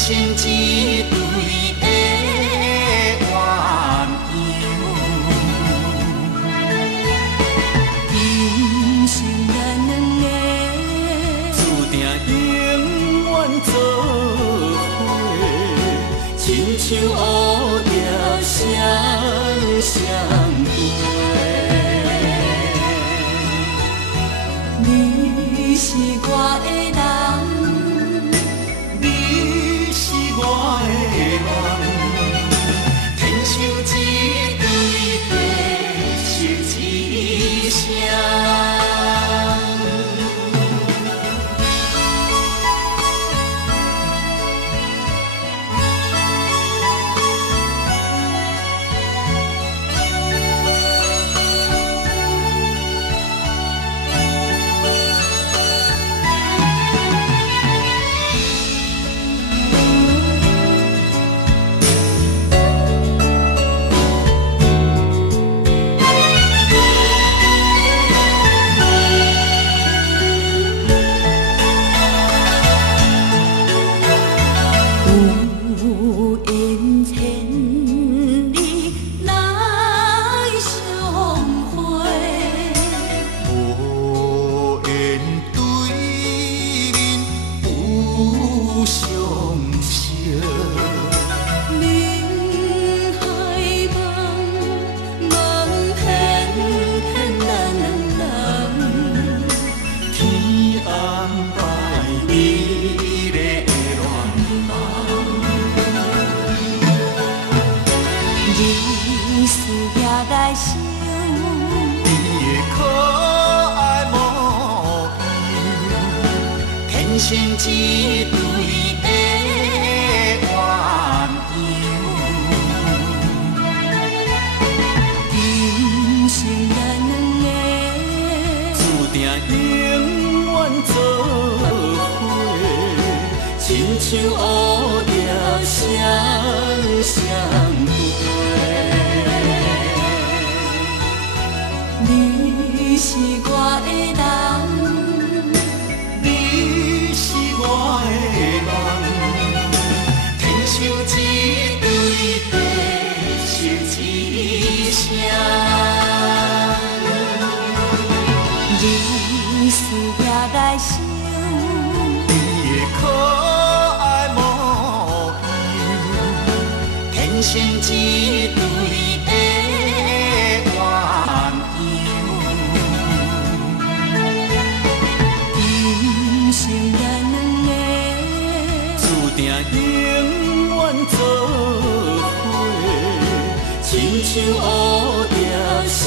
生一对的鸳鸯，今生咱两个注定永远做伙，亲像乌蝶双双飞。你是我的人，你是我的梦，天生一对地是一双。有缘千里来相会，无缘对面有相惜，人海茫茫偏偏咱两人，天安排美丽的恋梦。日思夜来想，你的可爱模样，天生一对的鸳鸯，今生咱两个注定永远做伙，亲像乌蝶双双飞。你是我的人，你是我的梦，天生一对地是一双。日思夜来想，你的可爱模样，天生一对的鸳鸯，今生咱两个注定永远做伙，亲像乌蝶双